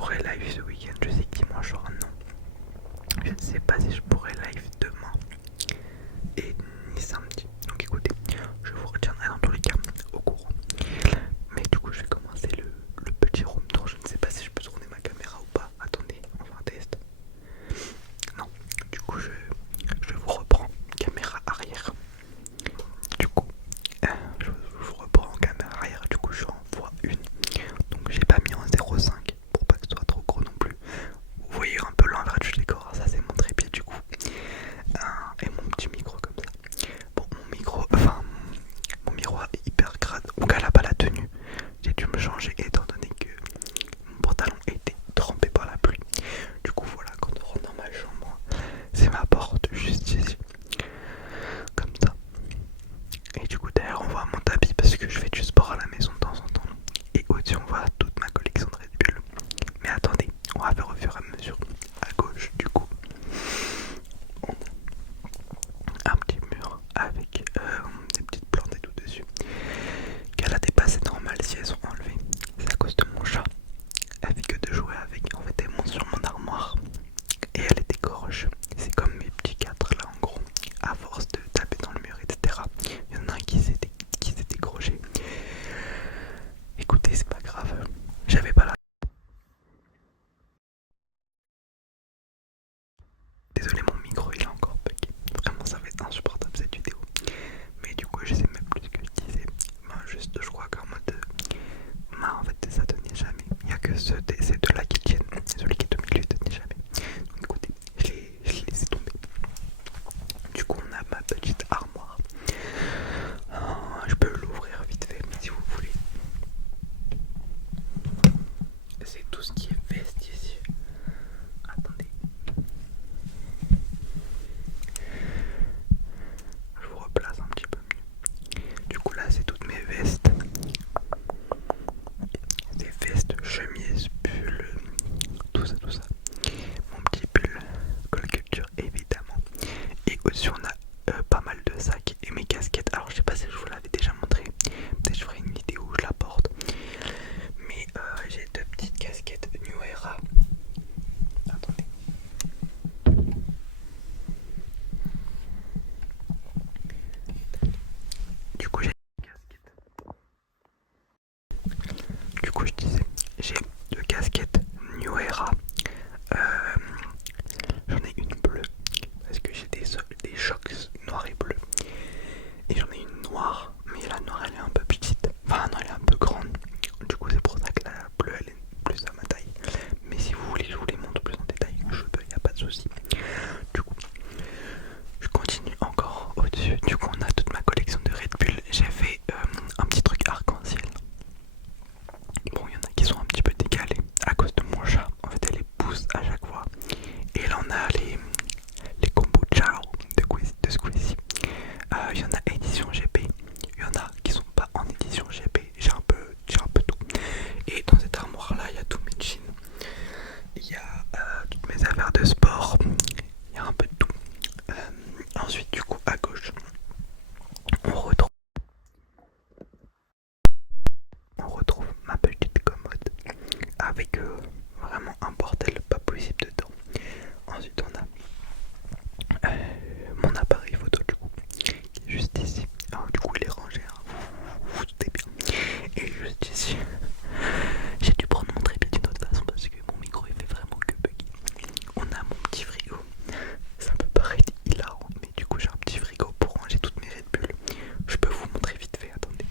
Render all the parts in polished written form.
pourrais live ce week-end. Je sais que dimanche soir non. Je ne sais pas si je pourrais live demain et ni samedi. Donc écoutez, je vous retiendrai dans tous les cas au courant. Mais du coup je vais commencer le petit room tour. Je ne sais pas si je peux tourner ma caméra ou pas. Attendez, on va un test. Non, du coup je vous reprends caméra arrière. Du coup je vous reprends en caméra arrière. Du coup je suis en x1. Donc j'ai pas mis en 0,5 pour pas que ce soit trop gros non plus. Vous voyez un peu l'envers du décor, ça c'est mon trépied du coup. Et mon petit micro comme ça. Bon, mon micro, enfin mon miroir est hyper crade. Donc elle a pas la tenue. J'ai dû me changer étant donné que mon pantalon était trempé par la pluie. Du coup voilà, quand on rentre dans ma chambre, c'est ma porte juste ici. Comme ça. Et du coup derrière on voit mon tapis parce que je fais du sport à la maison de temps en temps. Et au-dessus on voit toute ma collection de Red Bull. Mais attendez, on va faire au fur et à mesure. À gauche du coup, on a un petit mur avec des petites plantes et tout dessus. Qu'elle a dépassé normal si elles sont enlevées. C'est à cause de mon chat. Elle fait que de jouer avec. En fait elle monte sur mon armoire et elle les décorche. C'est comme mes petits 4 là en gros. À force de taper dans le mur etc. Il y en a un qui s'est décroché. Écoutez c'est pas grave. J'avais pas la... Désolé mon micro il est encore bugué. Vraiment ça va être insupportable cette vidéo. Mais du coup je sais même plus ce que je disais. Juste je crois qu'en mode en fait ça tenait jamais. Il n'y a que ces deux là qui tiennent. Celui qui est au milieu tenait jamais. Donc écoutez, je les laissé tomber. Du coup on a ma petite armoire. Je peux l'ouvrir vite fait si vous voulez. C'est tout ce qui est veste ici. Attendez. Je vous replace un petit peu mieux. Du coup là c'est toutes mes vestes. Des vestes, chemises, pulls, tout ça, tout ça. Mon petit pull, col culture évidemment. Et au-dessus on a pas mal de sacs et mes casquettes. Alors je sais pas si je vous l'avais déjà montré. Peut-être je ferai une vidéo où je la porte. Mais j'ai deux petites casquettes New Era. Attendez. Du coup j'ai une casquette. Du coup je disais, j'ai deux casquettes New Era. J'en ai une bleue parce que j'ai des chocs noirs et bleus. Et j'en ai une noire, mais la noire elle est un peu petite. Enfin non elle est un peu grande. Du coup c'est pour ça que la bleue elle est plus à ma taille. Mais si vous voulez je vous les montre plus en détail, je peux, y a pas de souci. Du coup je continue encore au-dessus. Du coup on a toute ma collection de Red Bull. J'ai fait un petit truc arc-en-ciel. Bon il y en a qui sont un petit peu décalés à cause de mon chat. En fait elle les pousse à chaque fois. Et là on a les combos Ciao de Squeezie. Il y en a édition GP, il y en a qui sont pas en édition GP, j'ai un peu tout. Et dans cette armoire là il y a tous mes jeans, il y a toutes mes affaires de sport, il y a un peu de tout. Ensuite du coup à gauche on retrouve ma petite commode avec vraiment un bordel pas possible dedans. Ensuite on a mon appareil photo du coup qui est juste ici. Alors du coup il est rangé, hein. Vous doutez bien. Et juste ici j'ai dû prendre mon trépied d'une autre façon parce que mon micro il fait vraiment que buggy. On a mon petit frigo. Ça peut paraître hilarant mais du coup j'ai un petit frigo pour ranger toutes mes Red Bull. Je peux vous montrer vite fait, attendez.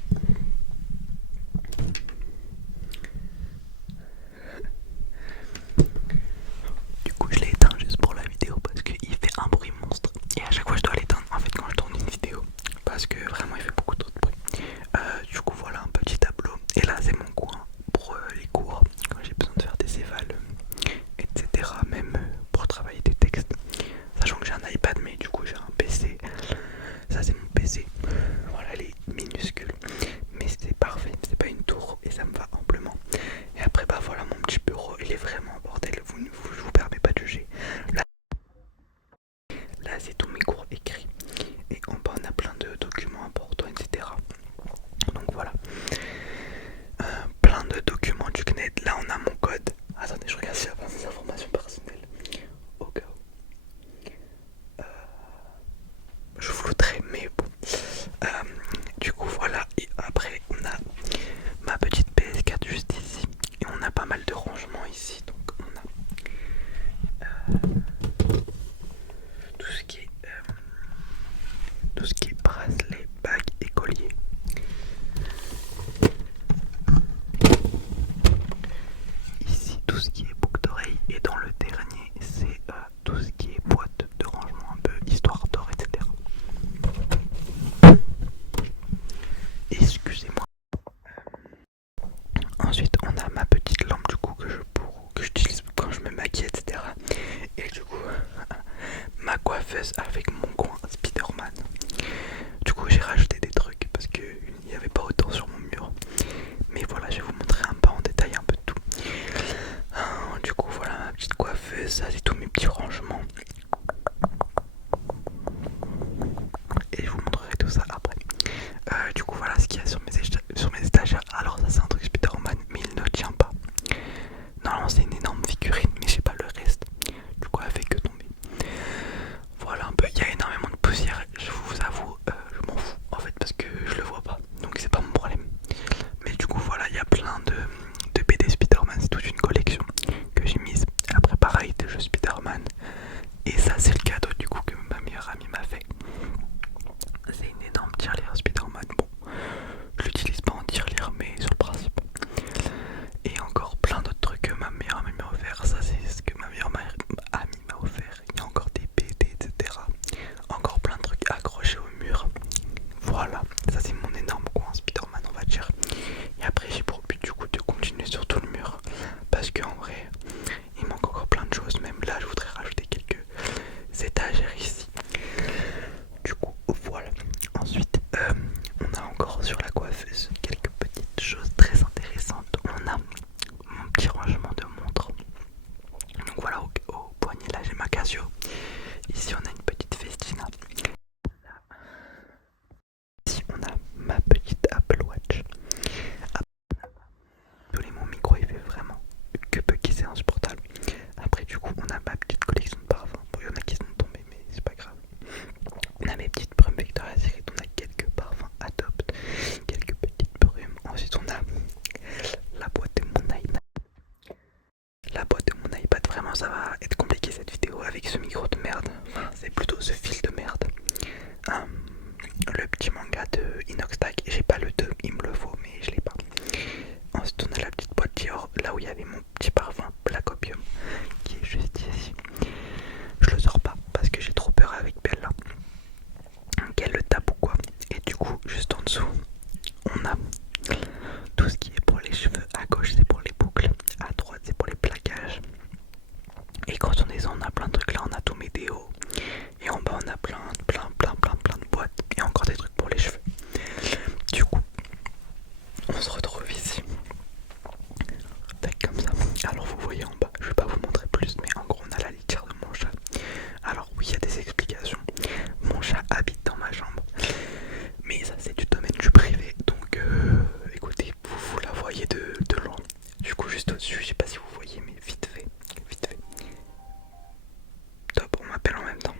tout ce qui est boucle d'oreille. Et dans le dernier, c'est tout ce qui est boîte de rangement, un peu histoire d'or, etc. Excusez-moi. Ensuite, on a ma petite lampe du coup que j'utilise quand je me maquille, etc. Et du coup, ma coiffeuse avec mon coin Spider-Man. Du coup, j'ai rajouté des trucs parce qu'il n'y avait pas autant sur mon mur. Mais voilà, je vais vous montrer un peu en détail un peu de tout. Du coup, voilà ma petite coiffeuse. Ça, c'est tous mes petits rangements. Et je vous montrerai tout ça après. Du coup, voilà ce qu'il y a sur mes étagères. Alors, ça, c'est un truc Spider-Man, mais il ne tient pas. Normalement, c'est une énorme figurine, mais je sais pas le reste. Du coup, elle fait que tomber. Voilà un peu. Il y a énormément de poussière. Je vous avoue, je m'en fous en fait parce que je le vois pas. Donc, c'est pas mon problème. Mais du coup, voilà, il y a plein de BD Spider-Man. C'est toute une collection que j'ai mise. Après, pareil, des jeux Spider-Man. Et ça, c'est le cadeau du coup que ma meilleure amie m'a fait. C'est une énorme tirelire Spider-Man. Bon, je l'utilise pas en tirelire, mais sur le principe. Et encore plein d'autres trucs que ma meilleure amie m'a offert. Ça, c'est ce que ma meilleure amie m'a offert. Il y a encore des BD, etc. Encore plein de trucs accrochés au mur. Voilà, ça c'est mon énorme coin Spider-Man, on va dire. Et après, j'ai pour but du coup de continuer sur tout le mur. Parce qu'en vrai, il manque encore plein de choses. Même là, je voudrais rajouter quelques étagères ici. Du coup, voilà. Ensuite, on a encore sur la coiffeuse quelques petites choses très intéressantes. On a mon petit rangement de montres. Donc voilà, au poignet là, j'ai ma Casio. Ici, on a une petite Festina. Ici, on a ma petite Apple Watch. Désolé, mon micro il fait vraiment que petit, c'est insupportable. Après, du coup, on a ma petite collection de parfums. Bon, il y en a qui sont tombés, mais c'est pas grave. On a mes petites brumes Victoria's Secret, on a quelques parfums Adopt, quelques petites brumes. Ensuite, on a la boîte de mon iPad. La boîte de mon iPad, vraiment, ça va être compliqué cette vidéo avec ce micro de merde. Enfin, c'est plutôt ce fil de merde. Le petit manga de Inoxtag, j'ai pas le 2, il me le faut, mais je l'ai pas. Ensuite, on a la petite boîte Dior, là où il y avait mon petit parfum Black Opium, qui est juste ici. Je le sors pas parce que j'ai trop peur avec Bella qu'elle le tape ou quoi. Et du coup, juste en dessous, on a tout ce qui est pour les cheveux. À gauche, c'est pour les boucles. À droite, c'est pour les plaquages. Et quand on descend, on a plein de trucs. Là, on a tous mes déos. Et en bas, on a plein de boîtes. Et encore des trucs pour les cheveux. Du coup, on se retrouve ici. Tac, comme ça. Alors, vous voyez en bas, je vais pas vous montrer plus, mais en gros, on a la litière de mon chat. Alors, oui, il y a des explications. Mon chat habite dans ma chambre. Mais ça, c'est du domaine du privé. Donc, écoutez, vous la voyez de loin. Du coup, juste au-dessus, je sais pas si vous voyez, mais vite fait. Top, on m'appelle en même temps.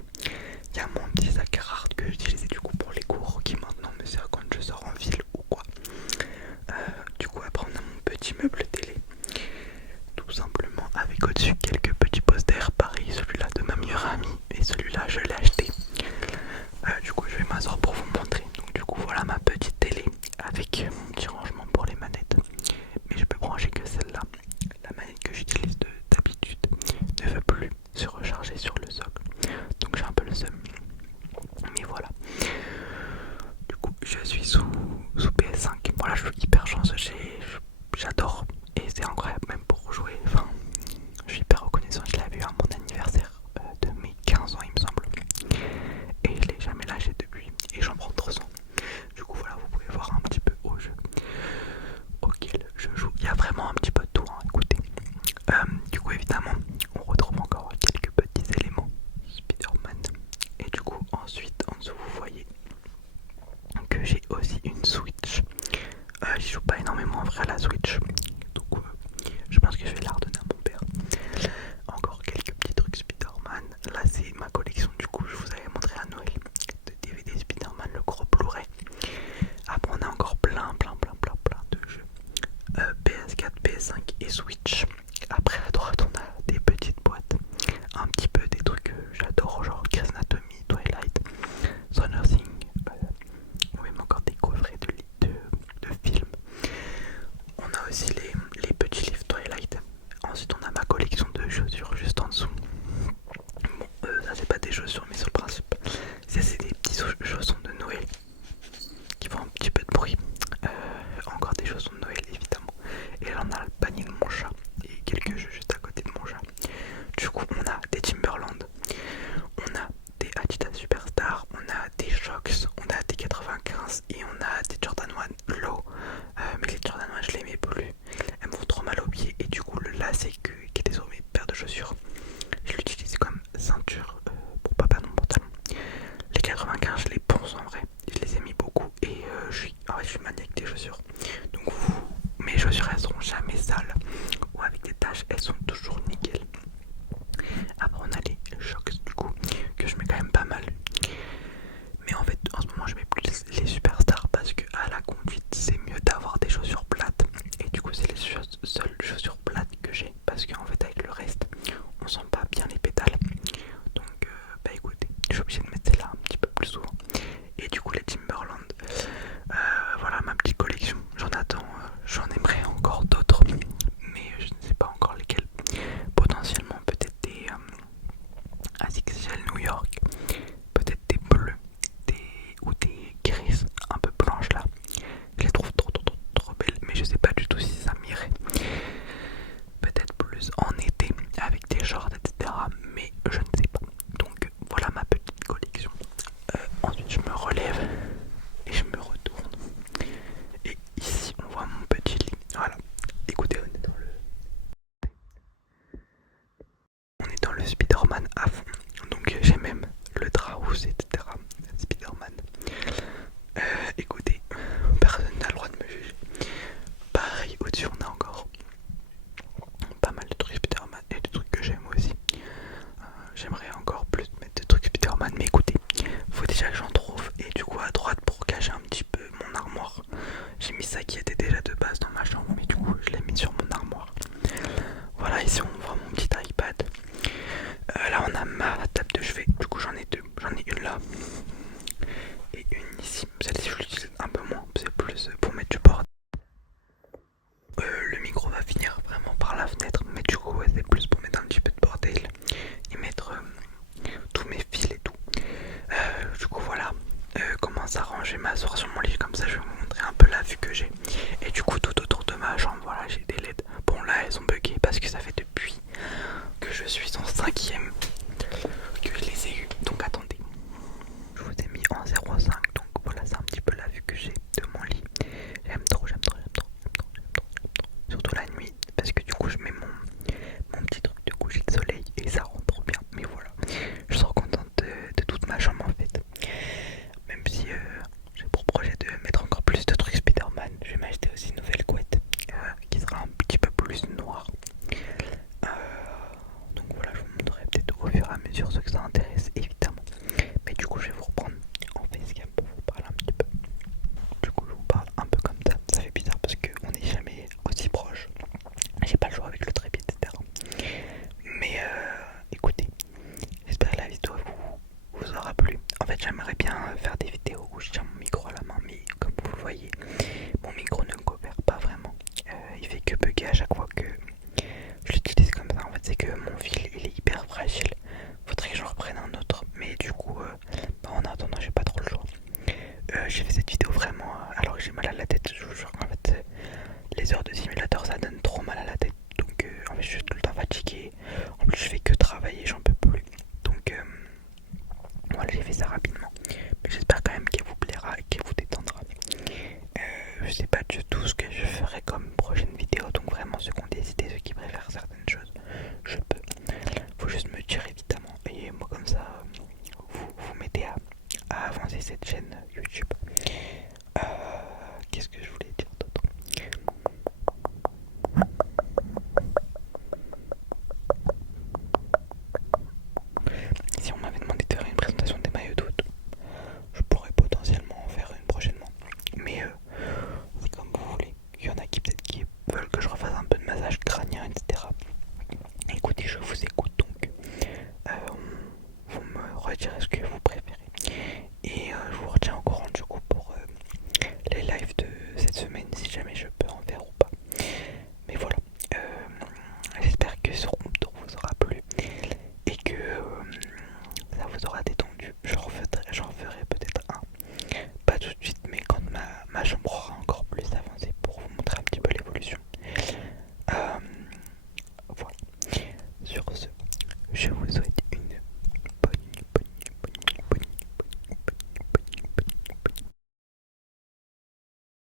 Il y a mon petit sac Carhartt que j'utilisais du coup pour les cours, qui maintenant me sert quand je sors en ville ou quoi. Du coup, après, on a mon petit meuble télé. Tout simplement, avec au-dessus quelques petits posters. Pareil, celui-là de ma meilleure amie. Et celui-là, je l'ai acheté. Du coup, je vais m'asseoir pour vous montrer. Donc, du coup, voilà ma petite télé avec mon petit rangement pour les manettes. Mais je peux brancher que celle-là. La manette que j'utilise d'habitude ne veut plus se recharger sur le socle. Donc, j'ai un peu le seum. Mais voilà. Du coup, je suis sous PS5. Voilà, je suis hyper chanceux. J'adore. Et c'est incroyable, même pour jouer. Enfin, je suis hyper reconnaissant. Je l'avais eu à mon anniversaire de mes 15 ans, il me semble. Et je l'ai jamais lâché depuis. Et j'en prends trop soin. Du coup, voilà, vous pouvez voir un petit peu au jeu auquel je joue. Il y a vraiment un petit peu de tout, hein, écoutez. Du coup, évidemment, on retrouve encore quelques petits éléments Spider-Man. Et du coup, ensuite, en dessous, vous voyez que j'ai aussi une Switch. J'y joue pas énormément en vrai à la Switch. Donc, je pense que je vais la redonner à mon père. Encore quelques petits trucs Spider-Man. Là, c'est ma collection. Du coup, je vous avais montré à Noël de DVD Spider-Man, le gros Blu-ray. Après, on a encore plein de jeux. PS4, PS5 et Switch. Après, à droite, on a des petites boîtes. Un petit peu des trucs que j'adore, genre Grey's Anatomy, Twilight, Stranger Things. Ou même encore des coffrets de films. On a aussi les petits livres Twilight. Ensuite, on chaussures juste en dessous. Bon, ça c'est pas des chaussures, mais sur le principe, c'est des petits chaussons de Noël qui font un petit peu de bruit. Encore des chaussons de Noël évidemment. Et là on a le panier de mon chat et quelques jeux juste à côté de mon chat. Du coup on a des Timberland, on a des Adidas Superstar, on a des Shox, on a des 95 et on a des Jordan 1 Low. Mais les Jordan 1 je les mets plus, elles me font trop mal aux pieds et du coup le lacet qui est désormais paire de chaussures, je l'utilise comme ceinture pour pas perdre mon pantalon. Les 95 je les ponce en vrai, je les ai mis beaucoup et je suis maniaque des chaussures. Donc mes chaussures elles seront jamais sales ou avec des taches, elles sont toujours nickel. Après on a les Shox du coup que je mets quand même pas mal. Mais en fait en ce moment je mets plus les Superstars parce que à la conduite c'est mieux d'avoir des chaussures plates. Et du coup c'est les seules chaussures plates que j'ai parce qu'en fait avec le reste on sent pas bien les pédales. Donc bah écoutez, je suis obligé de mettre celle-là un petit peu plus souvent. Et du coup les Timberland, voilà ma petite collection. J'en aimerais encore d'autres, mais je ne sais pas encore lesquels. Potentiellement peut-être des ASICS New York, peut-être des bleus, ou des grises un peu blanches là. Je les trouve trop belles, mais je sais pas du tout si ça m'irait. Peut-être plus en été avec des shorts, etc. Mais je ne sais pas. Donc voilà ma petite collection. Ensuite je me relève et je me retourne. Et ici on voit mon petit lit. Voilà. Écoutez, on est dans le Spider-Man à fond. Donc j'ai même le drap rouge, etc. Spider-Man. Écoutez, personne n'a le droit de me juger. Pareil, au-dessus on a encore pas mal de trucs Spider-Man et des trucs que j'aime aussi. J'aimerais encore plus mettre de trucs Spider-Man, mais écoutez, faut déjà que j'en trouve. Et du coup à droite pour cacher un petit peu mon armoire, j'ai mis ça qui était déjà de base dans ma chambre, mais du coup je l'ai mis sur mon armoire. Voilà, ici on voit mon petit iPad. Là on a ma table de chevet, du coup j'en ai deux. J'en ai une là et une ici. Celle-ci je l'utilise un peu moins, c'est plus pour mettre du bord. Le micro va finir vraiment par la fenêtre, mais du coup ouais, c'est plus pour mettre un petit peu de bordel et mettre tous mes fils et tout. Du coup voilà comment s'arranger, m'asseoir sur mon lit comme ça, je vais vous montrer un peu la vue que j'ai. Et du coup tout autour de ma chambre, voilà, j'ai des LED. Bon là elles sont buggées parce que ça fait depuis que je suis en 5ème que je les ai eues. Donc attendez, je vous ai mis en 0,5, donc voilà c'est un petit peu la vue que j'ai de mon lit. J'aime trop. Surtout la nuit, parce que du coup je mets mon petit truc de coucher de soleil et ça rend trop bien. Mais voilà, je suis trop contente de toute ma chambre en fait. Même si j'ai pour projet de mettre encore plus de trucs Spider-Man, je vais m'acheter aussi une nouvelle couette qui sera un petit peu plus noire. Donc voilà, je vous montrerai peut-être au fur et à mesure ceux que ça intéresse évidemment. Mais du coup je vais vous reprendre en facecam pour vous parler un petit peu. Du coup je vous parle un peu comme ça fait bizarre parce qu'on n'est jamais aussi proche. J'ai pas le choix avec le trépied, etc. Mais écoutez, j'espère que la vidéo vous aura plu. En fait j'aimerais bien faire des vidéos où je tiens mon micro à la main, mais comme vous le voyez, mon micro ne coopère pas vraiment. Il fait que bugger à chaque fois que je l'utilise comme ça. En fait c'est que mon fil il est hyper fragile